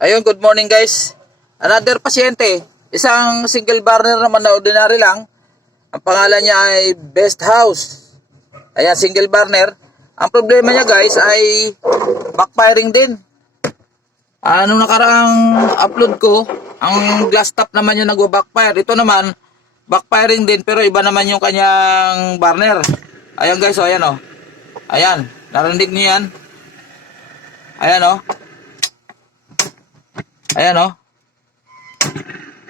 Ayun, good morning guys. Another pasyente, isang single burner naman na ordinary lang. Ang pangalan niya ay Best House. Ayan, single burner. Ang problema niya guys ay backfiring din. Nung nakaraang upload ko, ang glass top naman yung nagwa-backfire. Ito naman, backfiring din pero iba naman yung kanyang burner. Ayan guys, ayan o. Ayan, narinig niyo yan? Ayan o. Ayan o.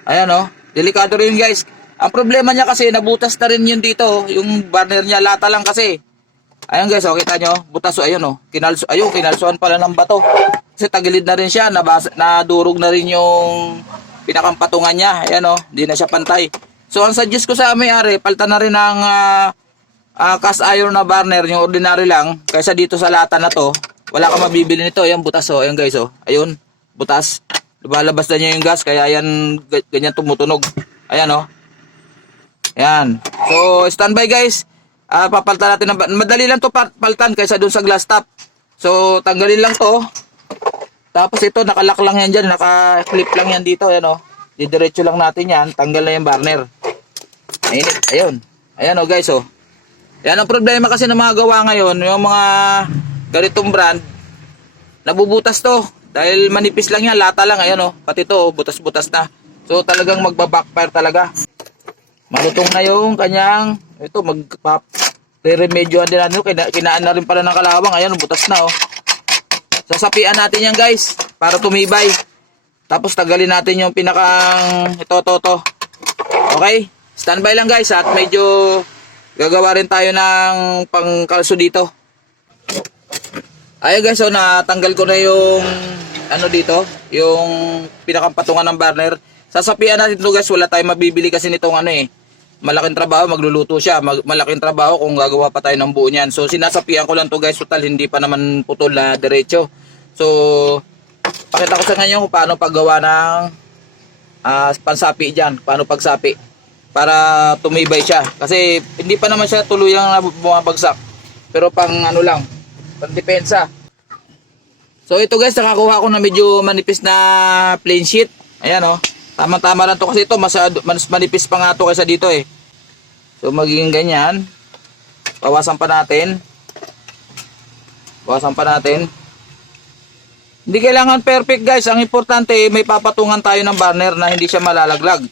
Ayan o. Delikado rin guys. Ang problema niya kasi nabutas na rin yun dito. Yung burner niya lata lang kasi. Ayan guys o. Kita nyo. Butas o. Ayan o. Kinalsuan pala ng bato. Kasi tagilid na rin siya. Nadurog na rin yung pinakampatungan niya. Ayan o. Hindi na siya pantay. So ang suggest ko sa may-ari, paltan na rin ng cast iron na burner. Yung ordinary lang. Kaysa dito sa lata na to. Wala ka mabibili nito. Ayan butas o. Ayan guys o. Ayun. Butas. Lumalabas na niya yung gas kaya yan ganyan tumutunog. Ayan oh. Ayan. So standby guys. Papalitan natin ng madali lang to paltan kaysa dun sa glass top. So tanggalin lang to. Tapos ito nakalak lang yan diyan, naka-clip lang yan dito, ayan oh. Didiretso lang natin yan, tanggal na yung burner. Mainit. Ayun. Ayan oh guys oh. Yan ang problema kasi ng mga gawa ngayon, yung mga ganitong brand nabubutas to. Dahil manipis lang yan, lata lang, ayan o, pati to, butas-butas na. So talagang magbabackfire talaga. Malutong na yung kanyang, ito, re-remedyoan din natin, kinaan na rin pala ng kalawang, ayan, butas na o. Sasapian natin yan guys, para tumibay. Tapos tagalin natin yung pinakang, ito. Okay, standby lang guys, at medyo gagawa rin tayo ng pangkalso dito. Ayun guys, so natanggal ko na yung ano dito, yung pinakampatungan ng burner. Sasapian natin ito guys, wala tayong mabibili kasi nitong ano eh. Malaking trabaho, magluluto siya. Malaking trabaho kung gagawa pa tayo ng buo niyan. So sinasapian ko lang to guys, total hindi pa naman putol na diretso. So pakita ko sa inyo kung paano paggawa ng pansapi diyan, paano pagsapi para tumibay siya. Kasi hindi pa naman siya tuluyang bumabagsak. Pero pang ano lang, pandepensa. So ito guys, nakakuha ko na medyo manipis na plain sheet. Ayan oh. Tama-tama lang to kasi ito mas manipis pa nga to kaysa dito eh. So magiging ganyan. Bawasan pa natin. Hindi kailangan perfect guys. Ang importante may papatungan tayo ng burner na hindi siya malalaglag.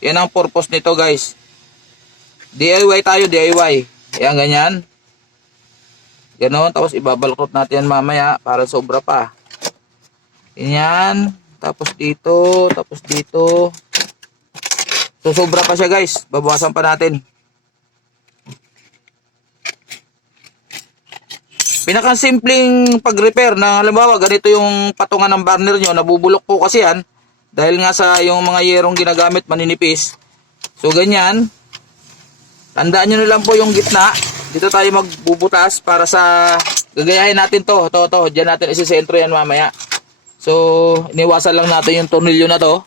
Yan ang purpose nito guys. DIY tayo, DIY. Ayan ganyan. Ganon, tapos ibabalkot natin yan mamaya para sobra pa. Ganyan, tapos dito. So sobra pa siya guys, babawasan pa natin. Pinakasimpleng pag-repair na halimbawa ganito yung patungan ng burner nyo, nabubulok po kasi yan. Dahil nga sa yung mga yerong ginagamit maninipis. So ganyan, tandaan nyo na lang po yung gitna. Dito tayo magbubutas para sa gagayahin natin to. Diyan natin isisentro yan mamaya. So, iniwasan lang natin yung tornilyo na to.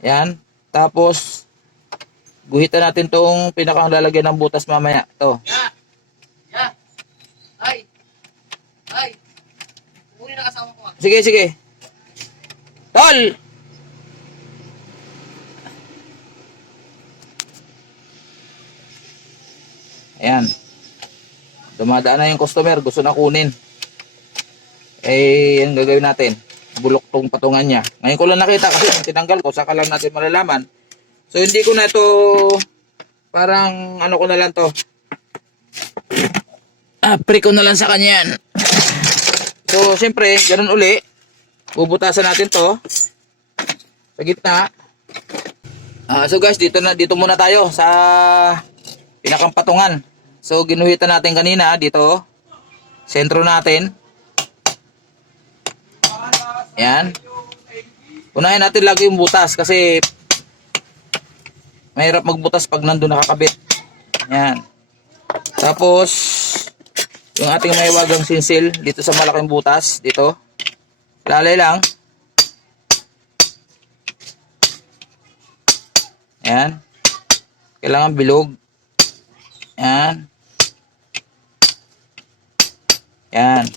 Yan. Tapos, guhitan natin tong pinakang lalagyan ng butas mamaya. To. Ay. Muli na kasama ko. Sige. Tol! Ayan. Dumadaan na yung customer. Gusto na kunin. Eh, yung gagawin natin. Bulok tong patungan niya. Ngayon ko lang nakita kasi nung tinanggal ko, saka lang natin malalaman. So, hindi ko na ito parang ano ko na lang to. Pre ko na lang sa kanya yan. So, siyempre, ganun uli. Bubutasan natin to. Sa gitna. So guys, dito muna tayo sa pinakang patungan. So ginuhitan natin kanina dito. Sentro natin. Yan. Unahin natin lagi yung butas kasi mahirap magbutas pag nandun nakakabit. Yan. Tapos yung ating maiwagang sinsil dito sa malaking butas dito. Lalay lang. Yan. Kailangan bilog. Yan. Yan.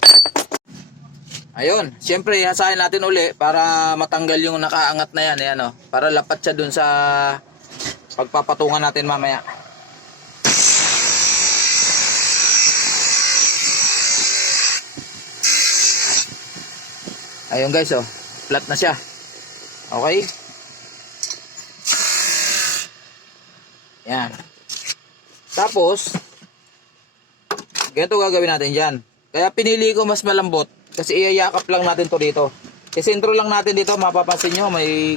Ayun, siyempre hasahin natin uli para matanggal yung nakaangat na yan, ayan oh, para lapat siya dun sa pagpapatungan natin mamaya. Ayun guys oh, flat na siya. Okay? Yan. Tapos, ganito gagawin natin dyan. Kaya pinili ko mas malambot kasi iyayakap lang natin to dito. Kasi intro lang natin dito, mapapansin nyo, may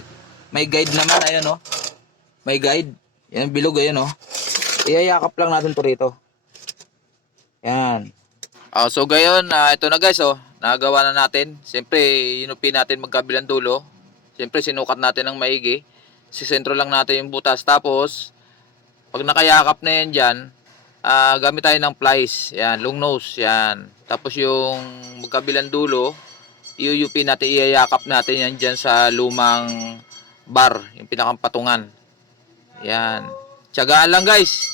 guide naman, ayun oh. May guide. Yan, bilog, ayun oh. Iyayakap lang natin to dito. Yan. Oh, so gayon, ito na guys oh, nagawa na natin. Siyempre, inupin natin magkabilang dulo. Siyempre, sinukat natin ng maigi. Sisentro lang natin yung butas. Tapos, pag nakayakap na yan dyan, gamit tayo ng plies. Yan, long nose. Yan. Tapos yung magkabilang dulo, iuyupin natin, iyayakap natin yan dyan sa lumang bar. Yung pinakang patungan. Yan. Tiyagaan lang guys.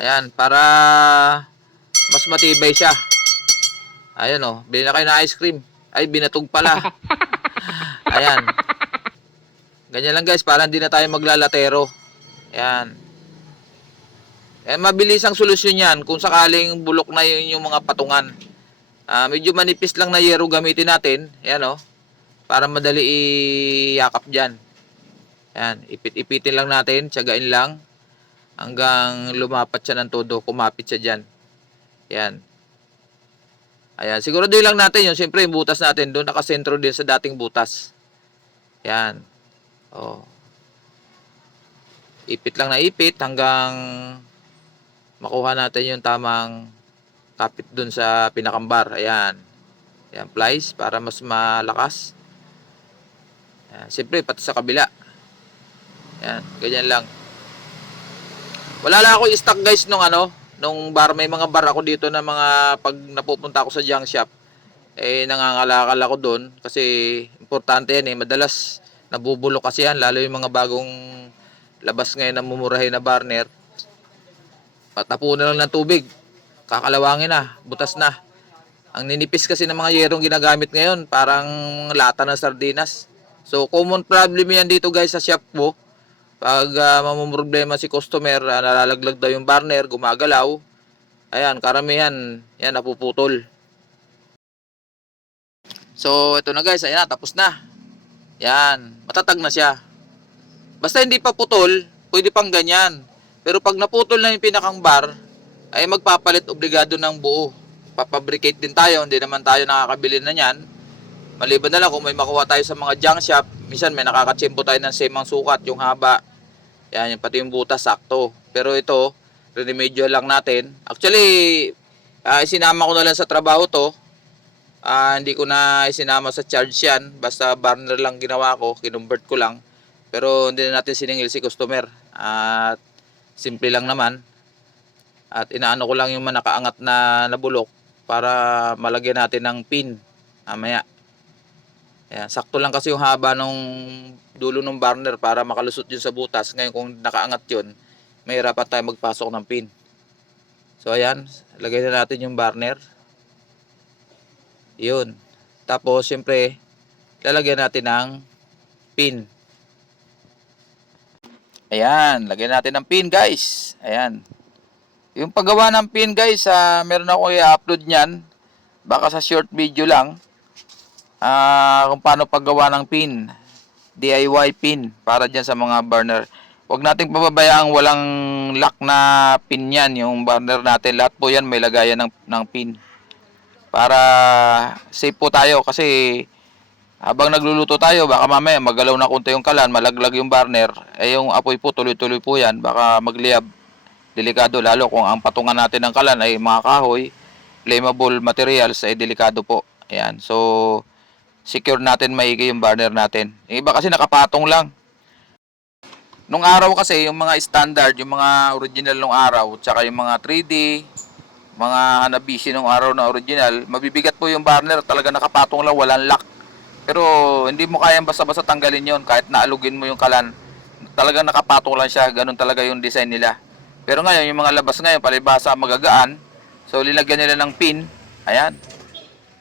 Ayan, para mas matibay siya. Ayan o, bili na kayo ng ice cream. Ay, binatog pala. Ayan. Ganyan lang guys, para hindi na tayo maglalatero. Ayan. Mabilis ang solusyon yan kung sakaling bulok na yung mga patungan. Medyo manipis lang na yero gamitin natin. Ayan o. Para madali iyakap dyan. Ayan. Ipit-ipitin lang natin. Tiyagain lang. Hanggang lumapat siya ng todo. Kumapit siya dyan. Ayan. Ayan. Siguraduhin lang natin yun. Siyempre yung butas natin doon nakasentro din sa dating butas. Ayan. O. Ipit lang na ipit hanggang makuha natin yung tamang kapit dun sa pinakambar. Ayan. Ayan, plies para mas malakas. Ayan, siyempre pati sa kabila. Ayan, ganyan lang. Wala lang ako i-stock guys nung bar. May mga bar ako dito na mga pag napupunta ako sa junk shop, nangangalakal ako doon kasi importante yan madalas nabubulok kasi yan, lalo yung mga bagong labas ngayon na mumurahin na burner. Patapunan lang ng tubig, kakalawangin na, butas na. Ang ninipis kasi ng mga yerong ginagamit ngayon, parang lata ng sardinas. So, common problem yan dito guys sa shop mo. Pag mamumroblema si customer, nalalaglag daw yung burner, gumagalaw. Ayan, karamihan, yan, napuputol. So, ito na guys, ayan, tapos na. Yan, matatag na siya. Basta hindi pa putol, pwede pang ganyan. Pero pag naputol na yung pinakang bar, ay magpapalit obligado ng buo. Papabricate din tayo, hindi naman tayo nakakabili na yan. Maliban na lang kung may makuha tayo sa mga junk shop, minsan may nakakatsimpo tayo ng same ang sukat, yung haba. Yan, yung pati yung butas, sakto. Pero ito, remedial lang natin. Actually, isinama ko na lang sa trabaho to. Hindi ko na isinama sa charge yan. Basta burner lang ginawa ko, kinumbert ko lang. Pero hindi na natin siningil si customer. At simple lang naman. At inaano ko lang yung nakaangat na nabulok para malagyan natin ng pin mamaya. Ayan, sakto lang kasi yung haba nung dulo ng burner para makalusot yun sa butas. Ngayon kung nakaangat yun, may hirapan tayo magpasok ng pin. So ayan, lagay na natin yung burner. Yun. Tapos siyempre, lalagyan natin ng pin. Ayan, lagyan natin ng pin guys. Ayan. Yung paggawa ng pin guys, meron ako i-upload niyan. Baka sa short video lang. Kung paano paggawa ng pin. DIY pin para dyan sa mga burner. Huwag nating pababayaan walang lock na pin yan. Yung burner natin, lahat po yan may lagayan ng pin. Para safe po tayo kasi habang nagluluto tayo, baka mamaya magalaw na kunti yung kalan, malaglag yung burner, yung apoy po tuloy-tuloy po yan, baka magliyab. Delikado lalo kung ang patungan natin ng kalan ay mga kahoy, flammable materials, ay delikado po. Ayan, so secure natin maigi yung burner natin. Yung iba kasi nakapatong lang. Nung araw kasi, yung mga standard, yung mga original nung araw, tsaka yung mga 3D, mga Hanabishi nung araw na original, mabibigat po yung burner, talaga nakapatong lang, walang lock. Pero hindi mo kayang basta-basta tanggalin yon kahit naalugin mo yung kalan. Talagang nakapatong lang siya, ganun talaga yung design nila. Pero ngayon, yung mga labas ngayon, palibasa magagaan. So, linagyan nila ng pin. Ayan.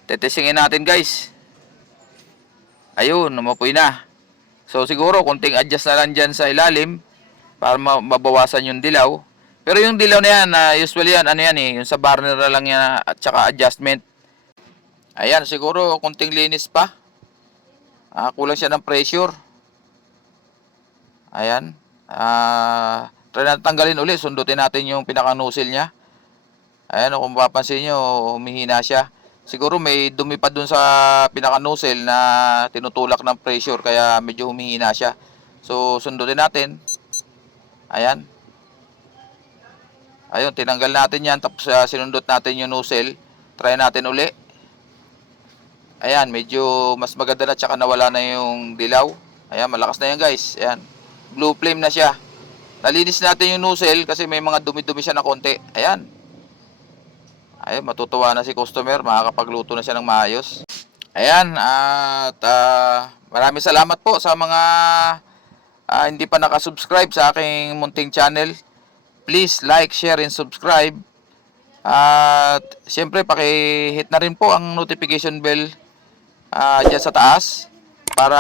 Tetestingin natin guys. Ayun, umapoy na. So siguro konting adjust na lang dyan sa ilalim para mabawasan yung dilaw. Pero yung dilaw na yan, usually yan, ano yan eh, yung sa burner na lang yan at saka adjustment. Ayan, siguro konting linis pa. Kulang siya ng pressure. Ayan. Try natin tanggalin ulit. Sundutin natin yung pinaka-nozzle niya. Ayan, kung mapapansin nyo, humihina siya. Siguro may dumi pa dun sa pinaka-nozzle na tinutulak ng pressure kaya medyo humihina siya. So, sundutin natin. Ayan. Ayun, tinanggal natin yan. Tapos sinundot natin yung nozzle. Try natin uli. Ayan, medyo mas maganda na. Tsaka nawala na yung dilaw. Ayan, malakas na yan guys. Ayan. Blue flame na siya. Nalinis natin yung nozzle kasi may mga dumi-dumi siya na konti. Ayan. Ayun, matutuwa na si customer. Makakapagluto na siya ng maayos. Ayan, at maraming salamat po sa mga hindi pa nakasubscribe sa aking munting channel. Please like, share, and subscribe. At siyempre, paki-hit na rin po ang notification bell dyan sa taas para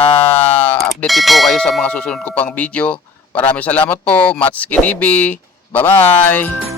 update po kayo sa mga susunod ko pang video. Maraming salamat po. Matsuki TV. Bye-bye!